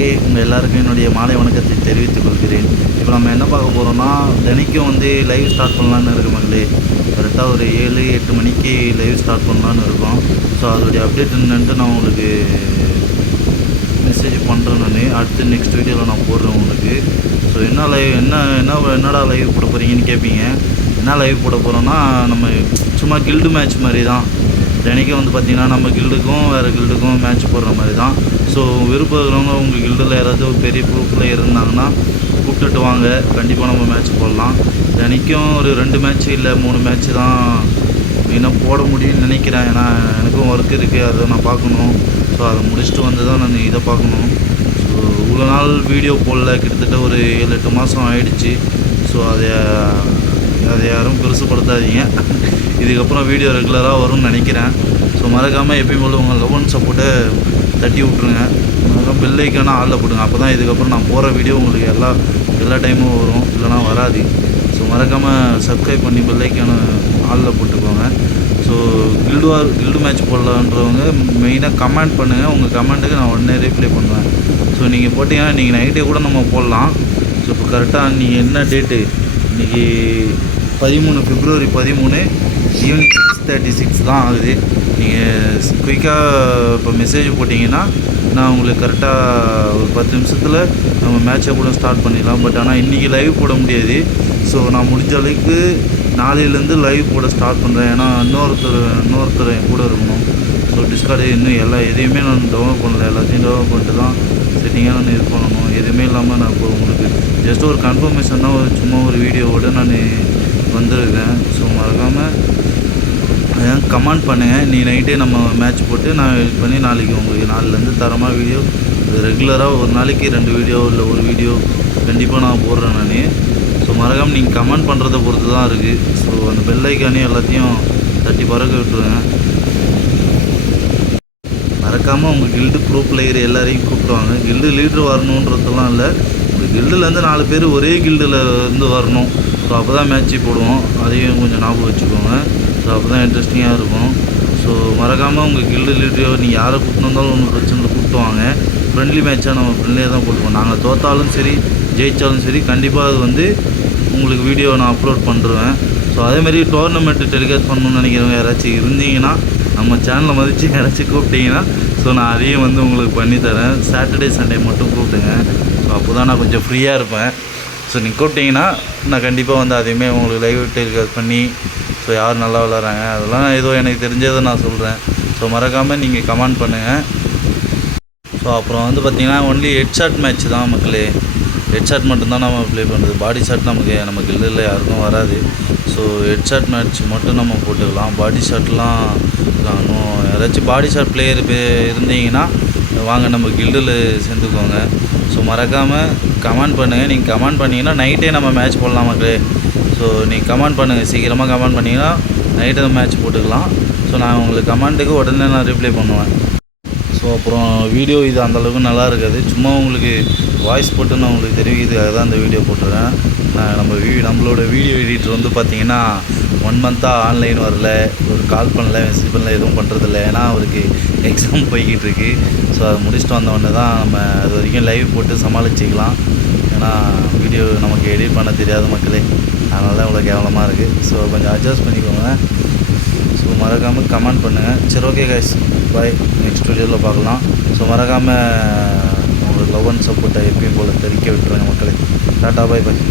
மக்களே, உங்கள் எல்லாருக்கும் என்னுடைய மாலை வணக்கத்தை தெரிவித்துக் கொள்கிறேன். இப்போ நம்ம என்ன பார்க்க போகிறோம்னா, தினைக்கும் வந்து லைவ் ஸ்டார்ட் பண்ணலான்னு இருக்கு மக்களே. கரெக்டாக ஒரு 7-8 மணிக்கு லைவ் ஸ்டார்ட் பண்ணலான்னு இருக்கோம். ஸோ அதோடைய அப்டேட் என்னன்ட்டு நான் உங்களுக்கு மெசேஜ் பண்ணுறேன். நான் அடுத்து நெக்ஸ்ட் வீடியோவில் நான் போடுறேன் உங்களுக்கு. ஸோ என்ன லைவ் என்னடா லைவ் போட போகிறீங்கன்னு கேட்பீங்க. என்ன லைவ் போட போகிறோன்னா, நம்ம சும்மா கில்டு மேட்ச் மாதிரி தான். தினைக்கும் வந்து பார்த்திங்கன்னா நம்ம கில்டுக்கும் வேறு கில்டுக்கும் மேட்ச் போடுற மாதிரி தான். ஸோ விருப்பம் இருக்கிறவங்க உங்கள் கில்டில் யாராவது ஒரு பெரிய ப்ரூஃபில் இருந்தாங்கன்னா கூப்பிட்டுட்டு வாங்க, கண்டிப்பாக நம்ம மேட்ச் போடலாம். தினைக்கும் ஒரு 2 மேட்ச் இல்லை 3 மேட்ச்சு தான் இன்னும் போட முடியும்னு நினைக்கிறேன். ஏன்னா எனக்கும் ஒர்க் இருக்குது, அதை நான் பார்க்கணும். ஸோ அதை முடிச்சுட்டு வந்து தான் நான் இதை பார்க்கணும். ஸோ இவ்வளோ நாள் வீடியோ போடல, கிட்டத்தட்ட ஒரு 7-8 மாதம் ஆகிடுச்சு. ஸோ அதை யாரும் பெருசுப்படுத்தாதீங்க. இதுக்கப்புறம் வீடியோ ரெகுலராக வரும்னு நினைக்கிறேன். ஸோ மறக்காமல் எப்பயும் போல உங்கள் லவ் அண்ட் சப்போர்ட்டை தட்டி விட்ருங்க. மறக்காம பெல் ஐக்கான ஆளில் போடுங்க. அப்போ தான் இதுக்கப்புறம் நான் போகிற வீடியோ உங்களுக்கு எல்லா டைமும் வரும், இல்லைனா வராது. ஸோ மறக்காமல் சப்ஸ்கிரைப் பண்ணி பெல் ஐக்கான ஆளில் போட்டுக்கோங்க. ஸோ கில்டு மேட்ச் போடலான்றவங்க மெயினாக கமெண்ட் பண்ணுங்கள். உங்கள் கமெண்ட்டுக்கு நான் உடனே ரிப்ளை பண்ணுவேன். ஸோ நீங்கள் போட்டிங்கன்னா இன்றைக்கி நைட்டே கூட நம்ம போடலாம். ஸோ இப்போ கரெக்டாக நீங்கள் என்ன டேட்டு, இன்றைக்கி 13 February 13 ஈவினிங் 6:36 தான் ஆகுது. நீங்கள் குயிக்காக இப்போ மெசேஜ் போட்டிங்கன்னா நான் உங்களுக்கு கரெக்டாக ஒரு 10 நிமிஷத்தில் நம்ம மேட்சை கூட ஸ்டார்ட் பண்ணிடலாம். பட் ஆனால் இன்றைக்கி லைவ் போட முடியாது. ஸோ நான் முடிஞ்ச அளவுக்கு நாளையிலேருந்து லைவ் போட ஸ்டார்ட் பண்ணுறேன். ஏன்னா இன்னொருத்தர் என் கூட இருக்கணும். ஸோ டிஸ்கார்டு இன்னும் எதையுமே நான் டவுன்லோட் பண்ணல. எல்லாத்தையும் டவுன்லோட் பண்ணிட்டு தான் செட்டிங்காக நான் இது பண்ணணும். எதுவுமே இல்லாமல் நான் இப்போ உங்களுக்கு ஜஸ்ட் ஒரு கன்ஃபர்மேஷன் தான், சும்மா ஒரு வீடியோவோடு நான் வந்திருக்கேன். ஸோ மறக்காமல் அதான் கமெண்ட் பண்ணுங்கள். நீ நைட்டே நம்ம மேட்ச் போட்டு நான் இது பண்ணி நாளைக்கு உங்களுக்கு நாளிலேருந்து தரமாக வீடியோ ரெகுலராக ஒரு நாளைக்கு 2 வீடியோ இல்லை 1 வீடியோ கண்டிப்பாக நான் போடுறேன் நான். ஸோ மறக்காமல் நீங்கள் கமெண்ட் பண்ணுறதை பொறுத்து தான் இருக்குது. ஸோ அந்த பெல் ஐக்கானே எல்லாத்தையும் தட்டி பறக்க விட்டுருங்க. மறக்காமல் உங்கள் கில்டு ப்ரோ பிளேயர் எல்லாரையும் கூப்பிடுவாங்க. கில்டு லீடர் வரணுன்றதெல்லாம் இல்லை, உங்கள் கில்டுலேருந்து 4 பேர் ஒரே கில்டில் இருந்து வரணும். ஸோ அப்போ தான் மேட்ச்சு போடுவோம். அதையும் கொஞ்சம் ஞாபகம் வச்சுக்கோங்க. ஸோ அப்போ தான் இன்ட்ரெஸ்டிங்காக இருக்கும். ஸோ மறக்காமல் உங்கள் கில்டு லீடரோ நீங்கள் யாரை கூப்பிட்டு வந்தாலும் ஒன்றும் பிரச்சனை இல்லை, கூப்பிட்டு வாங்க. ஃப்ரெண்ட்லி மேட்சாக நம்ம ஃப்ரெண்ட்லியாக தான் போட்டுப்போம். நாங்கள் தோற்றாலும் சரி ஜெயித்தாலும் சரி கண்டிப்பாக அது வந்து உங்களுக்கு வீடியோ நான் அப்லோட் பண்ணுறேன். ஸோ அதேமாதிரி டோர்னமெண்ட்டு டெலிகாஸ்ட் பண்ணணும்னு நினைக்கிறவங்க யாராச்சும் இருந்தீங்கன்னா நம்ம சேனலை மதித்து யாராச்சும் கூப்பிட்டீங்கன்னா ஸோ நான் அதையும் வந்து உங்களுக்கு பண்ணித்தரேன். சாட்டர்டே சண்டே மட்டும் கூப்பிட்டுங்க. ஸோ அப்போ தான் நான் கொஞ்சம் ஃப்ரீயாக இருப்பேன். ஸோ நீங்கள் கூப்பிட்டிங்கன்னா நான் கண்டிப்பாக வந்து அதையுமே உங்களுக்கு லைவ் டெலிகாஸ்ட் பண்ணி ஸோ யார் நல்லா விளாட்றாங்க அதெல்லாம் ஏதோ எனக்கு தெரிஞ்சதை நான் சொல்கிறேன். ஸோ மறக்காமல் நீங்கள் கமெண்ட் பண்ணுங்கள். ஸோ அப்புறம் வந்து பார்த்திங்கன்னா ஒன்லி ஹெட்ஷாட் மேட்ச் தான் மக்களே. ஹெட்ஷாட் மட்டும்தான் நம்ம ப்ளே பண்ணுறது. பாடி ஷாட் நமக்கு கில்டில் யாருக்கும் வராது. ஸோ ஹெட்ஷாட் மேட்ச் மட்டும் நம்ம போட்டுக்கலாம். பாடி ஷாட்லாம் இன்னும் யாராச்சும் பாடி ஷாட் பிளேயர் இருந்தீங்கன்னா வாங்க நம்ம கில்டில் சேர்ந்துக்கோங்க. ஸோ மறக்காமல் கமெண்ட் பண்ணுங்கள். நீங்கள் கமெண்ட் பண்ணிங்கன்னா நைட்டே நம்ம மேட்ச் போடலாம் மக்களே. ஸோ நீங்கள் கமெண்ட் பண்ணுங்கள், சீக்கிரமாக கமெண்ட் பண்ணிங்கன்னா நைட்டு தான் மேட்ச் போட்டுக்கலாம். ஸோ நான் உங்களுக்கு கமெண்ட்டுக்கு உடனே நான் ரிப்ளை பண்ணுவேன். ஸோ அப்புறம் வீடியோ இது அந்தளவுக்கு நல்லா இருக்காது, சும்மா உங்களுக்கு வாய்ஸ் போட்டு நான் உங்களுக்கு தெரிவிக்கிறதுக்காக தான் இந்த வீடியோ போட்டுருக்கேன். நம்மளோட வீடியோ எடிட்டர் வந்து பார்த்திங்கன்னா 1 மந்த்தாக ஆன்லைன் வரல, ஒரு கால் பண்ணல, மெசேஜ் பண்ணல, எதுவும் பண்ணுறதில்ல. ஏன்னா அவருக்கு எக்ஸாம் போய்கிட்டு இருக்குது. ஸோ அதை முடிச்சுட்டு வந்தவொடனே தான் நம்ம அது வரைக்கும் லைவ் போட்டு சமாளிச்சிக்கலாம். ஏன்னா வீடியோ நமக்கு எடிட் பண்ண தெரியாத மக்களே, அதனால தான் இவ்வளோ கேவலமாக இருக்குது. ஸோ கொஞ்சம் அட்ஜஸ்ட் பண்ணிக்கோங்க. ஸோ மறக்காமல் கமெண்ட் பண்ணுங்கள். சரி, ஓகே கைஸ், பாய். நெக்ஸ்ட் வீடியோவில் பார்க்கலாம். ஸோ மறக்காமல் உங்களுக்கு லவ் அண்ட் சப்போர்ட்டை எப்பயும் போல் தெரிவிக்க விட்டுருங்க மக்களே. டாட்டா, பாய் பாய்.